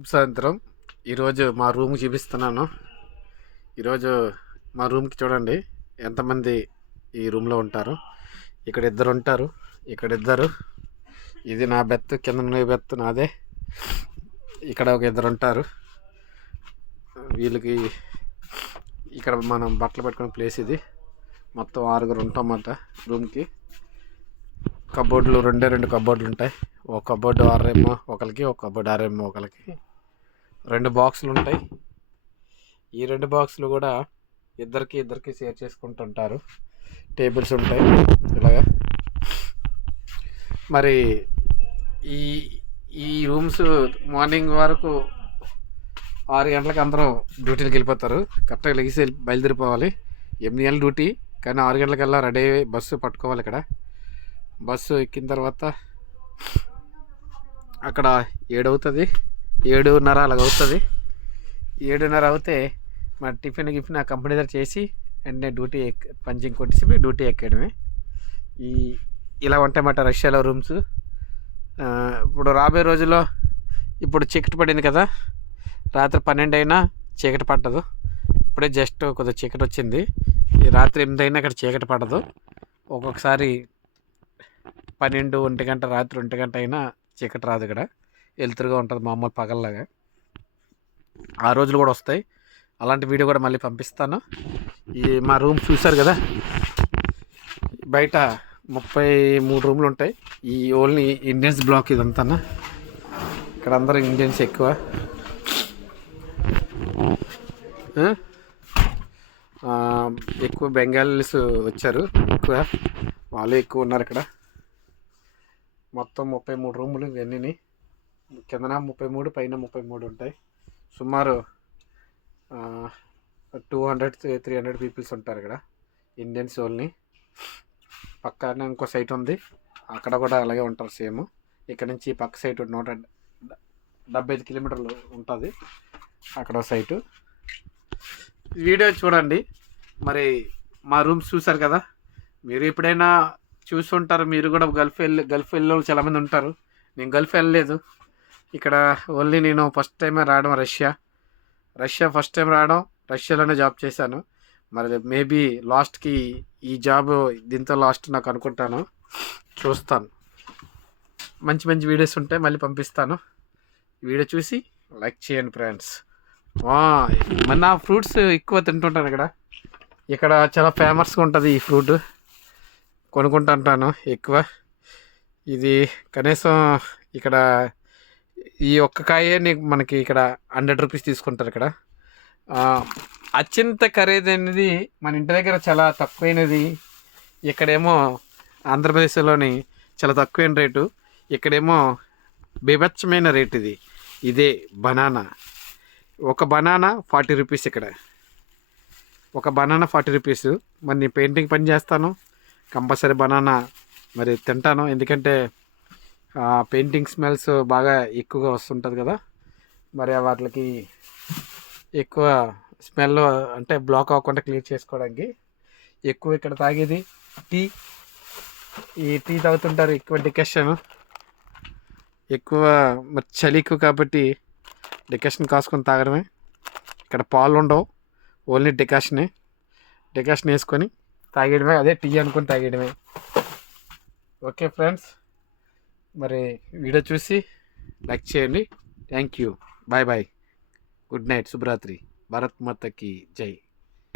శుభ సాయంత్రం. ఈరోజు మా రూమ్ చూపిస్తున్నాను. ఈరోజు మా రూమ్కి చూడండి ఎంతమంది ఈ రూమ్లో ఉంటారు. ఇక్కడ ఇద్దరు ఉంటారు, ఇక్కడ ఇద్దరు. ఇది నా బెత్, కింద బెత్ నాదే. ఇక్కడ ఒక ఇద్దరు ఉంటారు. వీళ్ళకి ఇక్కడ మనం బట్టలు పెట్టుకునే ప్లేస్ ఇది. మొత్తం 6 ఉంటామన్నమాట రూమ్కి. కబోర్డులు రెండు కబోర్డులు ఉంటాయి. ఒక కబోర్డు 6 ఒకరికి, ఒక కబోర్డు 6 ఒకరికి. 2 బాక్సులు ఉంటాయి. ఈ 2 బాక్సులు కూడా ఇద్దరికి షేర్ చేసుకుంటుంటారు. టేబుల్స్ ఉంటాయి ఇలాగా. మరి ఈ ఈ రూమ్స్ మార్నింగ్ వరకు 6 గంటలకు అందరం డ్యూటీకి వెళ్ళిపోతారు. కరెక్ట్గా లెగిసి బయలుదేరిపోవాలి. 8 గంటల డ్యూటీ, కానీ 6 గంటలకల్లా రెడీ అయ్యి బస్సు పట్టుకోవాలి. ఇక్కడ బస్సు ఎక్కిన తర్వాత అక్కడ 7 అవుతుంది, 7:30 అలాగ అవుతుంది. 7:30 అవుతే మరి టిఫిన్ ఆ కంపెనీ దగ్గర చేసి వెంటనే డ్యూటీ పంచింగ్ కొట్టేసి డ్యూటీ ఎక్కడమే. ఇలా ఉంటాయన్నమాట రష్యాలో రూమ్స్. ఇప్పుడు రాబోయే రోజుల్లో ఇప్పుడు చీకటి పడింది కదా, రాత్రి 12 అయినా చీకటి పట్టదు. ఇప్పుడే జస్ట్ కొద్దిగా చీకటి వచ్చింది. ఈ రాత్రి 8 అయినా ఇక్కడ చీకటి పడదు. ఒక్కొక్కసారి 12, 1 గంట, రాత్రి 1 గంట అయినా చీకటి రాదు. ఇక్కడ వెలుతురుగా ఉంటుంది మామూలు పగల్లాగా. ఆ రోజులు కూడా వస్తాయి. అలాంటి వీడియో కూడా మళ్ళీ పంపిస్తాను. ఈ మా రూమ్ చూశారు కదా, బయట 33 రూమ్లు ఉంటాయి. ఈ ఓన్లీ ఇండియన్స్ బ్లాక్ ఇదంతా. ఇక్కడ అందరూ ఇండియన్స్ ఎక్కువ. ఎక్కువ బెంగాలీస్ వచ్చారు, ఎక్కువ వాళ్ళు ఎక్కువ ఉన్నారు ఇక్కడ. మొత్తం 33 రూములు ఇవన్నీ. కిందన 33, పైన 33 ఉంటాయి. సుమారు 200-300 పీపుల్స్ ఉంటారు ఇక్కడ, ఇండియన్స్ ఓన్లీ. పక్కనే ఇంకో సైట్ ఉంది, అక్కడ కూడా అలాగే ఉంటారు సేమ్. ఇక్కడ నుంచి పక్క సైట్ 175 కిలోమీటర్లు ఉంటుంది, అక్కడ సైటు. వీడియో చూడండి. మరి మా రూమ్స్ చూసారు కదా, మీరు ఎప్పుడైనా చూసుంటారు. మీరు కూడా గల్ఫ్ వెళ్ళి చాలామంది ఉంటారు. నేను గల్ఫ్ వెళ్ళలేదు. ఇక్కడ ఓన్లీ నేను ఫస్ట్ టైం రావడం రష్యా ఫస్ట్ టైం రావడం. రష్యాలోనే జాబ్ చేశాను. మరి మేబీ లాస్ట్కి ఈ జాబ్ దీంతో లాస్ట్ నాకు అనుకుంటాను. చూస్తాను, మంచి వీడియోస్ ఉంటాయి, మళ్ళీ పంపిస్తాను. వీడియో చూసి లైక్ చేయండి ఫ్రెండ్స్. మన ఫ్రూట్స్ ఎక్కువ తింటుంటాను ఇక్కడ చాలా ఫేమస్గా ఉంటుంది ఈ ఫ్రూట్. కొనుక్కుంటుంటాను ఎక్కువ. ఇది కనీసం ఇక్కడ ఈ ఒక్క కాయే మనకి ఇక్కడ 100 రూపీస్ తీసుకుంటారు. ఇక్కడ అత్యంత ఖరీదైనది మన ఇంటి దగ్గర చాలా తక్కువైనది. ఇక్కడేమో ఆంధ్రప్రదేశ్లోని చాలా తక్కువైన రేటు, ఇక్కడేమో బీభత్సమైన రేటు. ఇదే బనానా. ఒక బనానా 40 రూపీస్. ఇక్కడ ఒక బనానా 40 రూపీస్. మరి నేను పెయింటింగ్ పని చేస్తాను, కంపల్సరీ బనానా మరి తింటాను. ఎందుకంటే పెయింటింగ్ స్మెల్స్ బాగా ఎక్కువగా వస్తుంటుంది కదా, మరి వాటికి ఎక్కువ స్మెల్ అంటే బ్లాక్ అవ్వకుండా క్లియర్ చేసుకోవడానికి ఎక్కువ ఇక్కడ తాగేది టీ. ఈ టీ తాగుతుంటారు ఎక్కువ. డికాషన్ ఎక్కువ, మరి చలి ఎక్కువ కాబట్టి డికాషన్ కాసుకొని తాగడమే. ఇక్కడ పాలు ఉండవు, ఓన్లీ డికాషన్ వేసుకొని తాగేయడమే. అదే టీ అనుకొని తాగేయడమే. ఓకే ఫ్రెండ్స్, మరి వీడియో చూసి లైక్ చేయండి. Thank you. Bye. Good night, శుభరాత్రి. భారత్ మాతకి జై.